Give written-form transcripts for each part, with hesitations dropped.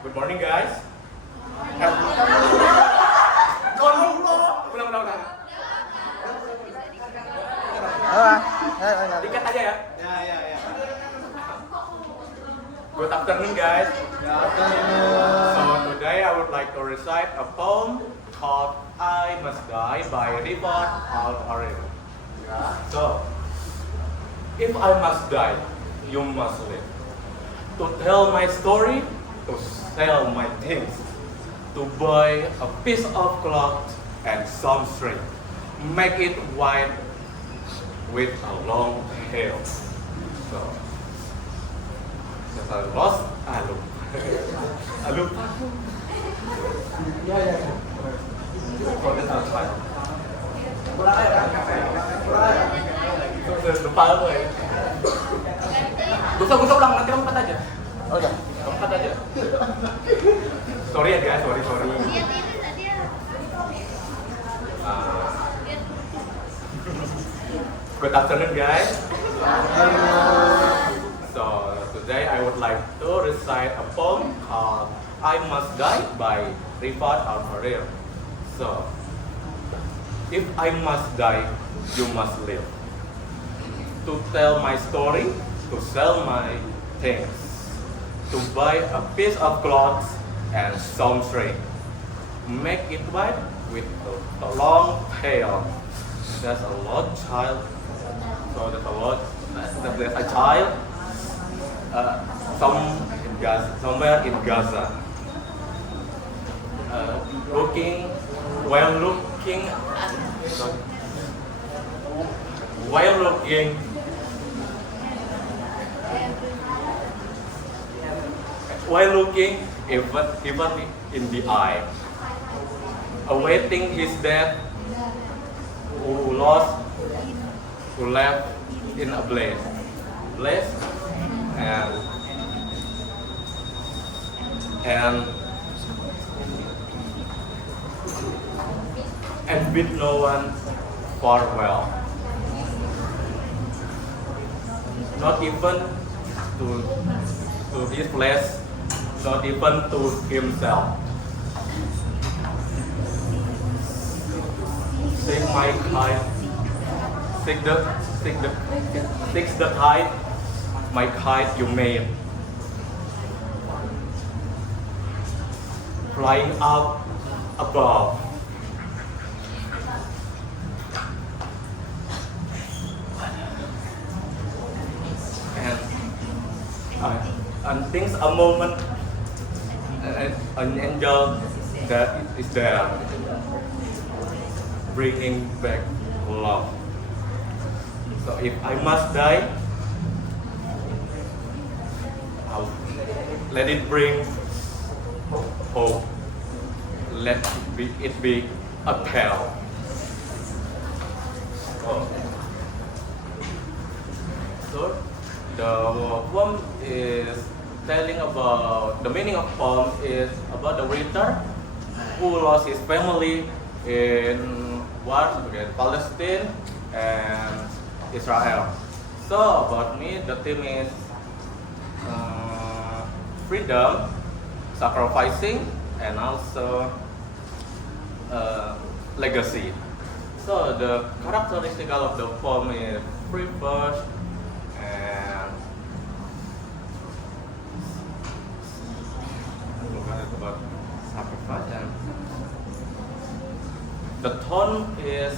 Good morning, guys. Ulang. Dikit aja ya. Ya. Good afternoon, guys. So today I would like to recite a poem called "I Must Die" by Rifat Al-Hariri. So, if I must die, you must live. To tell my story, to sell my things, to buy a piece of cloth and some string, make it white with a long tail. So, there's a lost alum. Alum. Oh, that's not fine. Lupa aku ya. Gusok ulang, nanti lompat aja. Oh udah. Lompat aja. Sorry ya guys, sorry. Good afternoon, guys. So today I would like to recite a poem called "I Must Die" by Rifat Al-Hariri. So, if I must die, you must live. To tell my story, to sell my things, to buy a piece of cloth and some string, make it white with a long tail. There's a lot child. So there's a child. Somewhere in Gaza. While looking even in the eye, awaiting his death, who left in a blaze, and bid no one farewell, not even to his place, not even to himself. Take my kite, take the kite, my kite you made, flying up above. And thinks a moment, an angel that is there, bringing back love. So if I must die, let it bring hope. Let it be a tale. So the poem is telling about the meaning of poem is about the writer who lost his family in wars against Palestine and Israel. So about me, the theme is freedom, sacrificing, and also legacy. So the characteristic of the poem is free verse and about sacrifice, and the tone is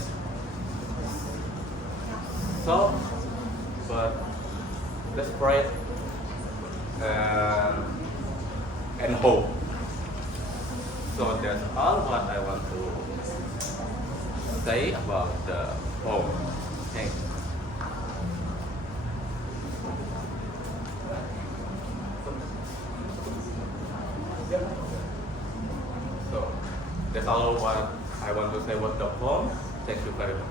soft but desperate and hope. So that's all what I want to say about the poem. Thanks. So that's all what I want to say about the poem. Thank you very much.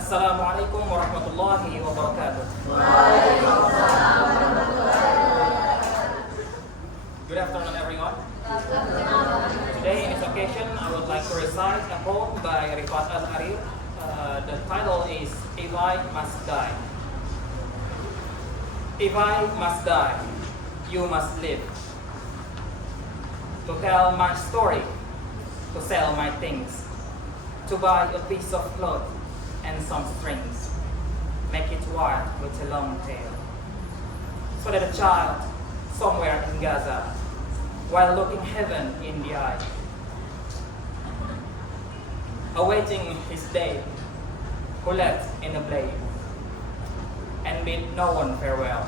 Assalamualaikum warahmatullahi wabarakatuh. Good afternoon. afternoon, everyone. Today, in this occasion, I would like to recite a poem by Rifat Al-Hariri. The title is If I Must Die. If I must die, you must live. To tell my story, to sell my things, to buy a piece of cloth and some strings, make it wide with a long tail, so that a child somewhere in Gaza, while looking heaven in the eye, awaiting his day, who left in a blade, and bid no one farewell,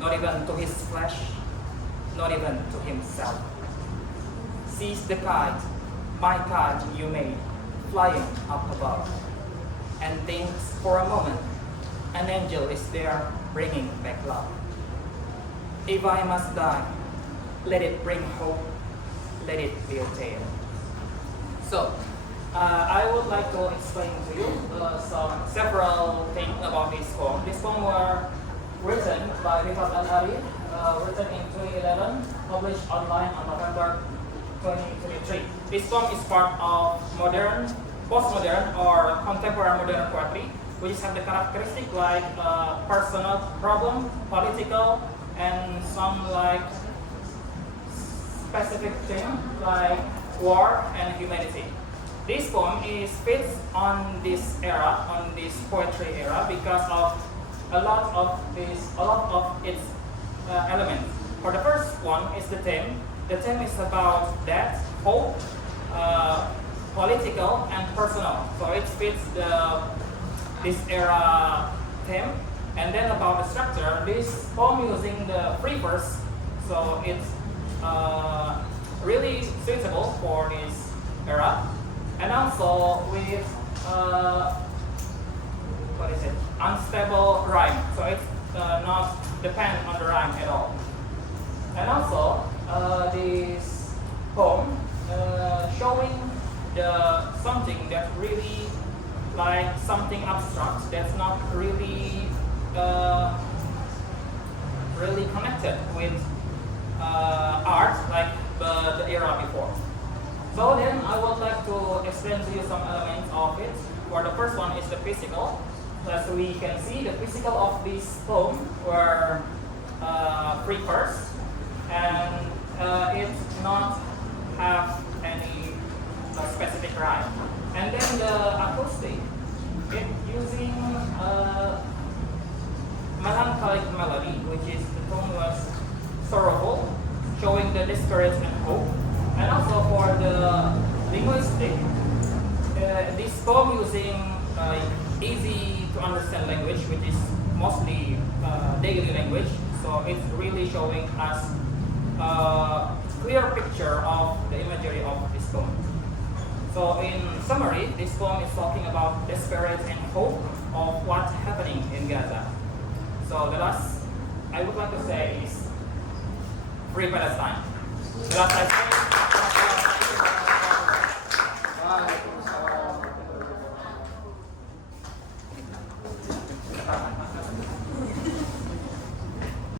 not even to his flesh, not even to himself. Sees the kite, my kite you made, flying up above, and thinks for a moment an angel is there bringing back love. If I must die, let it bring hope, let it be a tale. So, I would like to explain to you several things about this poem. This poem were written by Rifat Al-Hariri, written in 2011, published online on November 2023. This poem is part of modern, postmodern, or contemporary modern poetry, which have the characteristic like personal problem, political, and some like specific theme like war and humanity. This poem is fits on this era, on this poetry era, because of a lot of its elements. For the first one is the theme. The theme is about death, hope, political, and personal. So it fits this era theme. And then about the structure, this poem using the free verse, so it's really suitable for this era. And also with unstable rhyme, so it's not depend on the rhyme at all. And also this poem showing something that really like something abstract that's not really really connected with art like the era before. So then I would like to explain to you some elements of it. Where the first one is the physical. As we can see, the physical of this poem were free verse, and it not have any specific rhyme. And then the acoustic, it using melancholic melody, which is the tone was sorrowful, showing the discouraged and hope. And also for the linguistic, this poem using easy to understand language, which is mostly daily language. So it's really showing us a clear picture of the imagery of this poem. So in summary, this poem is talking about despair and hope of what's happening in Gaza. So the last I would like to say is Free Palestine. The last I say